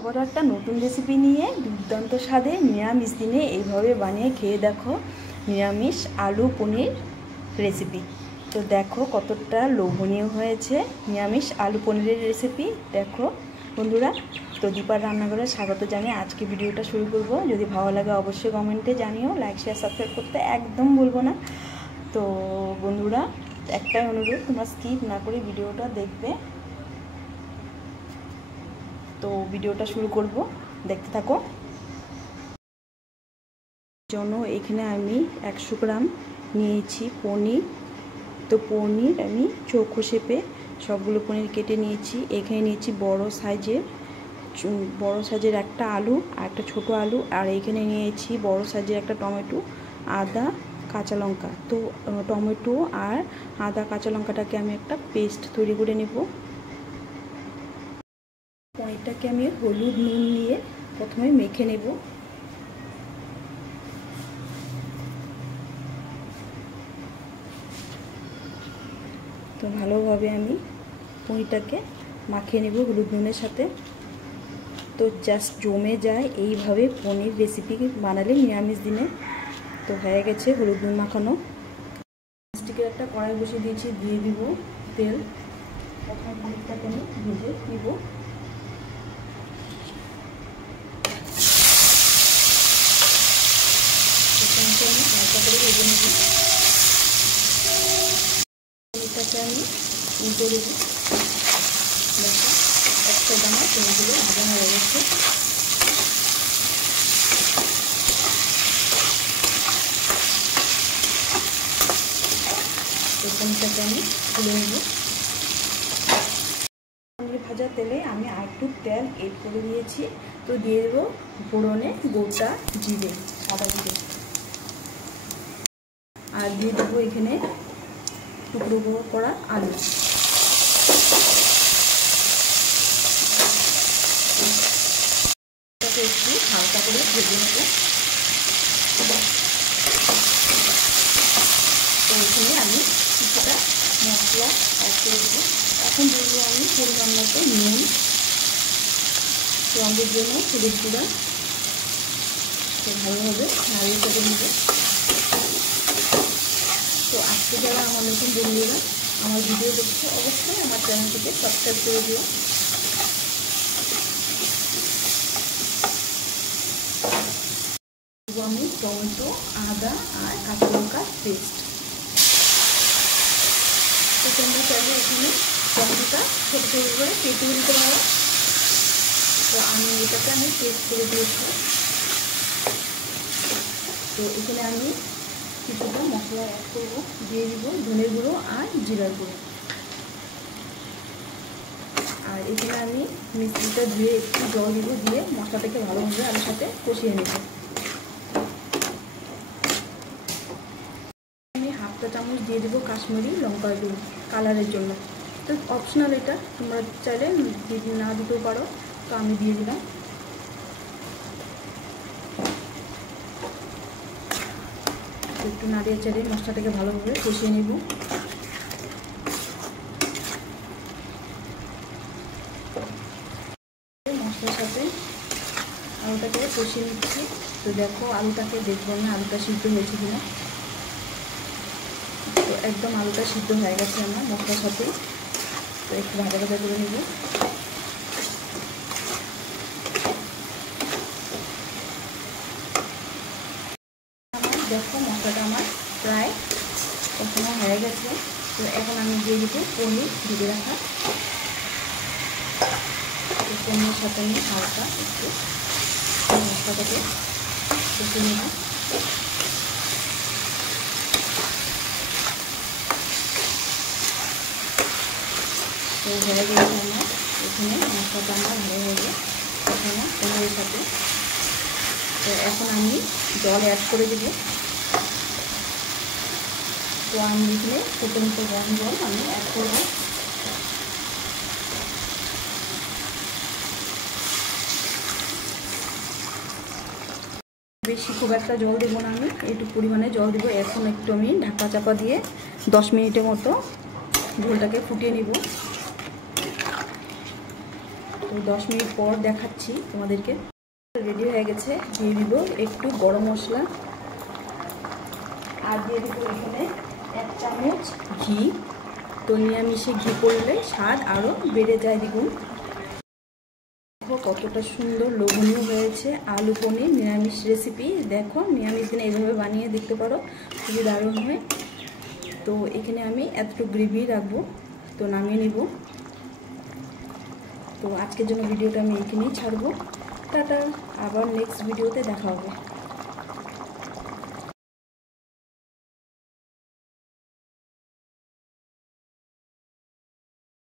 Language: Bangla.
আবার একটা নতুন রেসিপি নিয়ে দুর্দান্ত স্বাদে নিরামিষ দিনে এইভাবে বানিয়ে খেয়ে দেখো। নিরামিষ আলু পনির রেসিপি। তো দেখো কতটা লোভনীয় হয়েছে নিরামিষ আলু পনিরের রেসিপি। দেখো বন্ধুরা, তো দীপার রান্নাঘরে স্বাগত জানিয়ে আজকে ভিডিওটা শুরু করব। যদি ভালো লাগে অবশ্যই কমেন্টে জানিও, লাইক শেয়ার সাবস্ক্রাইব করতে একদম ভুলবো না। তো বন্ধুরা, একটাই অনুরোধ, তোমরা স্কিপ না করে ভিডিওটা দেখবে। তো ভিডিওটা শুরু করব, দেখতে থাকো। জন্য এখানে আমি 100 গ্রাম নিয়েছি পনির। তো পনির আমি চৌকো শেপে সবগুলো পনির কেটে নিয়েছি। এখানে নিয়েছি বড় সাইজের একটা আলু আর একটা ছোটো আলু, আর এখানে নিয়েছি বড় সাইজের একটা টমেটো, আদা, কাঁচা লঙ্কা। তো টমেটো আর আদা কাঁচা লঙ্কাটাকে আমি একটা পেস্ট তৈরি করে নেব। পনিরটাকে আমি হলুদ নুন দিয়ে প্রথমে মেখে নেব। তো ভালোভাবে আমি পনিরটাকে মাখিয়ে নেব হলুদ নুনের সাথে। তো জাস্ট জমে যায় এইভাবে পনির রেসিপি বানালে নিরামিষ দিনে। তো হয়ে গেছে হলুদ নুন মাখানো। স্টিকের একটা কড়াই বসিয়ে দিয়েছি, দিয়ে দিব তেল। প্রথমে পনিরটাকে আমি ভেজে নিব। আমি হালকা করে ভেজে নেব। পনিরটাকে আমি উল্টে দেব। দেখো একটা দানা পনিরগুলো ভাজা হয়ে গেছে। পনিরটাকে আমি তুলে নেব। পনির ভাজা তেলে আমি আর একটু তেল এড করে দিয়েছি। তো দিয়ে দেবো ফোড়নে গোটা জিরে, সাদা জিরে, আর দিয়ে দেবো এখানে টুকরো করা আলু। একটু হালকা করে ভেজে নেব। তো এখানে আমি কিছুটা মশলা অ্যাড করে দেবো। এখন দিয়ে দেবো আমি পরিমাণ মতো নুন, রঙের জন্য হলুদ গুঁড়া। তো ভালোভাবে নাড়িয়ে চেড়ে নেব। তো আজকে যারা আমার নতুন বন্ধুরা আমার ভিডিও দেখছে, অবশ্যই আমার চ্যানেলটিকে সাবস্ক্রাইব করে দিও। আমি টমেটো, আদা আর কাঁচা লঙ্কার পেস্ট। তো তোমরা চাইলে এখানে টমেটোটা ছোটো ছোটো করে কেটে নিতে পারো। তো আমি এটাকে পেস্ট করে দিয়েছি। তো এখানে আমি কিছুটা মশলা অ্যাড করবো, দিয়ে দিব ধনের গুঁড়ো আর জিরার গুঁড়ো। আর এখানে আমি মিষ্টিটা ধুয়ে একটু জল দিব, দিয়ে মশলাটাকে ভালোভাবে আলুর সাথে কষিয়ে নেব। আমি হাফ চা চামচ দিয়ে দেবো কাশ্মীরি লঙ্কার গুঁড়ো কালারের জন্য। তো অপশনাল, এটা তোমরা চাইলে না দিতেও পারো। তো আমি দিয়ে দিলাম। একটু নাড়িয়ে চাড়িয়ে মশলাটাকে ভালোভাবে কষিয়ে নেব। মশলার সাথে আলুটাকে কষিয়ে নিচ্ছি। তো দেখো আলুটাকে দেখবো না আলুটা সিদ্ধ হয়েছে কিনা। তো একদম আলুটা সিদ্ধ হয়ে গেছে আমার মশলার সাথে। তো একটু ভাজা ভাজা করে নেব। দেখো মশলাটা আমার প্রায় কষানো হয়ে গেছে। তো এখন আমি দিয়ে দিব পনির ভেজে রাখা। পনিরের সাথে আমি হালকা একটু মশলাটাকে কষে নেব। তো হয়ে গেছে আমার এখানে মশলাটা আমার ভালোভাবে কষানো পনিরের সাথে। তো এখন আমি জল অ্যাড করে দেব। তো আমি এখানে ফুটন্ত গরম জল আমি অ্যাড করব। বেশি খুব একটা জল দেবো না, আমি একটু পরিমাণে জল দেবো। এখন একটু আমি ঢাকা চাপা দিয়ে 10 মিনিটের মতো ঝোলটাকে ফুটিয়ে নিব। তো 10 মিনিট পর দেখাচ্ছি তোমাদেরকে। রেডি হয়ে গেছে। দিয়ে দিব একটু গরম মশলা আর দিয়ে দিব এখানে 1 চামচ ঘি। তো নিরামিষে ঘি পড়লে স্বাদ আরও বেড়ে যায় দ্বিগুণ। কতটা সুন্দর লোভনীয় হয়েছে আলু পনির নিরামিষ রেসিপি। দেখো নিরামিষ দিনে এইভাবে বানিয়ে দেখতে পারো, খুবই দারুণ হয়। তো এখানে আমি এতটুকু গ্রেভি রাখবো, তো নামিয়ে নিব। তো আজকের জন্য ভিডিওটা আমি এখানেই ছাড়বো। টাটা, আবার নেক্সট ভিডিওতে দেখা হবে।